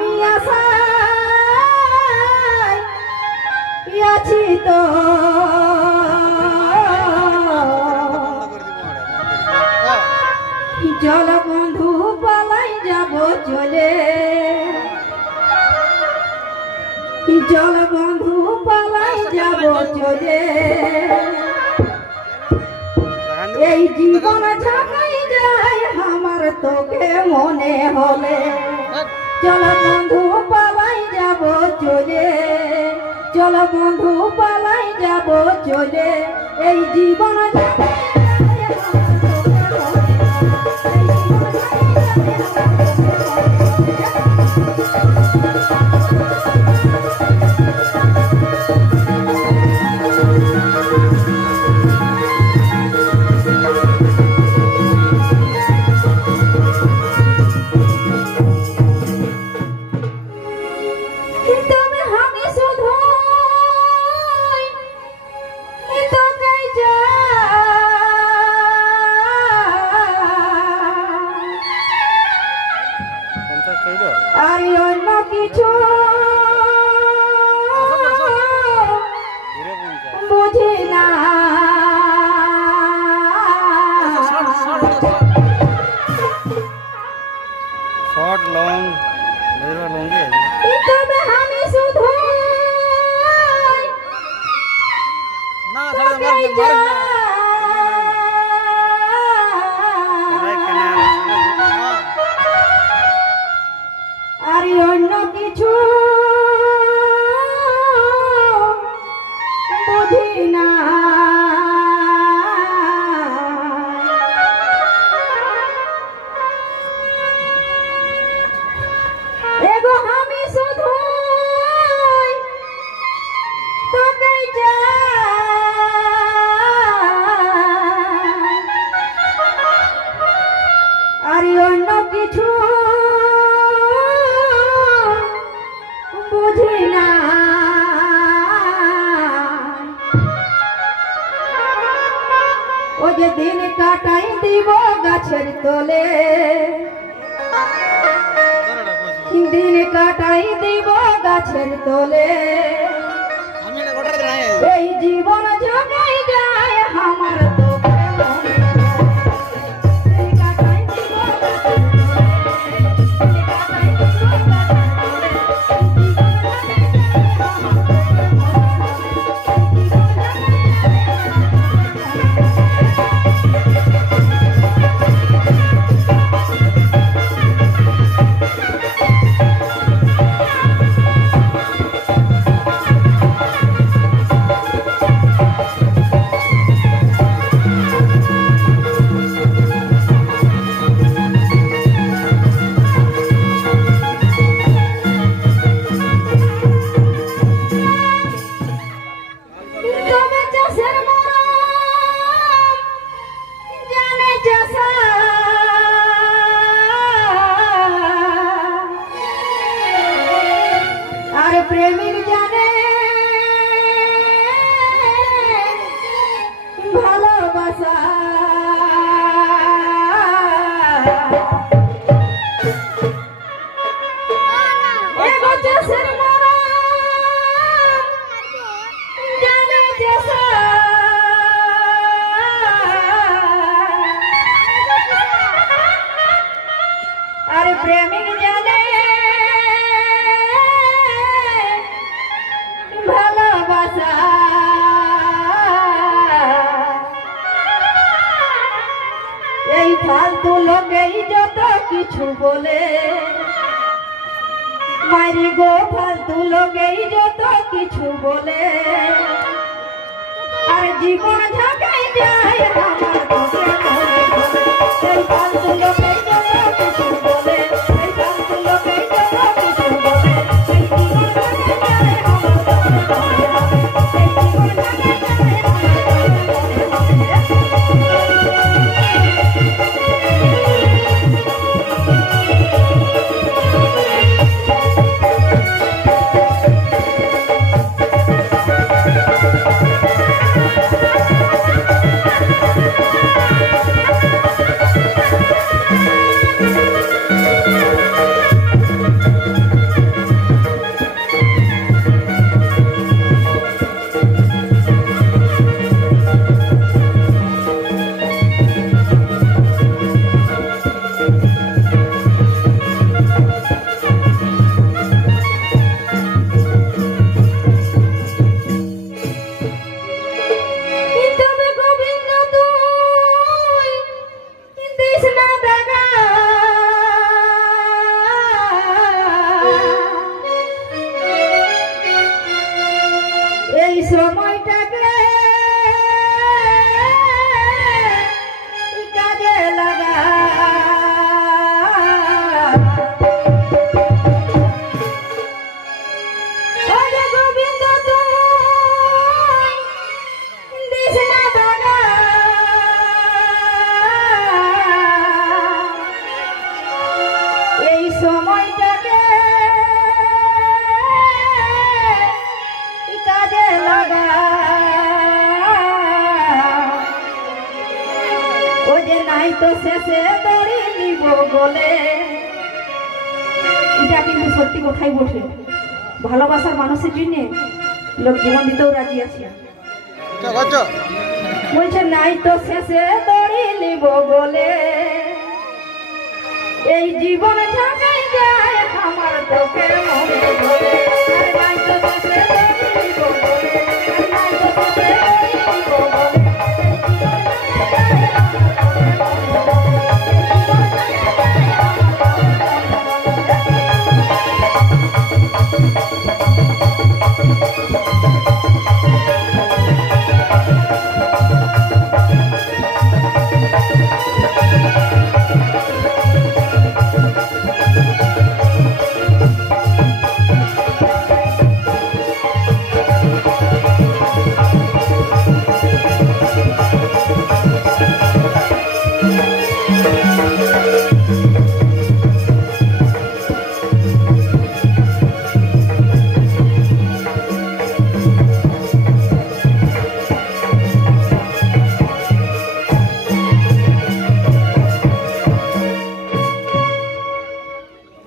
আমি আশায় আছি তো চল বন্ধু পালাই যাব চলে চল বন্ধু পালাই যাব চলে এই জীবন ঝাঁকাই যায় আমার তোকে মনে হলে চল বন্ধু পালাই যাব চলে চল বন্ধু পালাই যাব চলে এই জীবন ঝাঁকাই আর অন্য কিছু বুঝি না শর্ট লং তবে আমি শুধু না আর অন্য কিছু বুঝি না এগো আমি শুধু তোকে আর অন্য কিছু বুঝি না ও যে দিন কাটাই দিব গাছের তলে দিন কাটাই দিব গাছের তলে এই জীবন জগাই যায় আমার তোকে কাটাই দিব প্রেমের জানে ভালোবাসা আরে প্রেমিক জানে ভালোবাসা এই ফালতু লোকেই যত কিছু বলে মারি গো ফালতু লোকেই যত কিছু বলে আর জীবন ঝাঁকাই যায় আমার তোকে মনে বলে এই ফালতু লোকেই যত কিছু বলে এই ফালতু লোকেই যত কিছু বলে এই জীবন ঝাঁকাই যায় আমার তোকে মনে বলে এই জীবন ঝাঁকাই যায় আমার তোকে মনে বলে সত্যি কথাই বটে, ভালোবাসার মানুষের জন্য লোক জীবন দিতেও রাজি আছে। বলছে নাই তো শেষে দড়ি লিব বলে এই জীবন ঝাঁকাই যায় আমার তোকে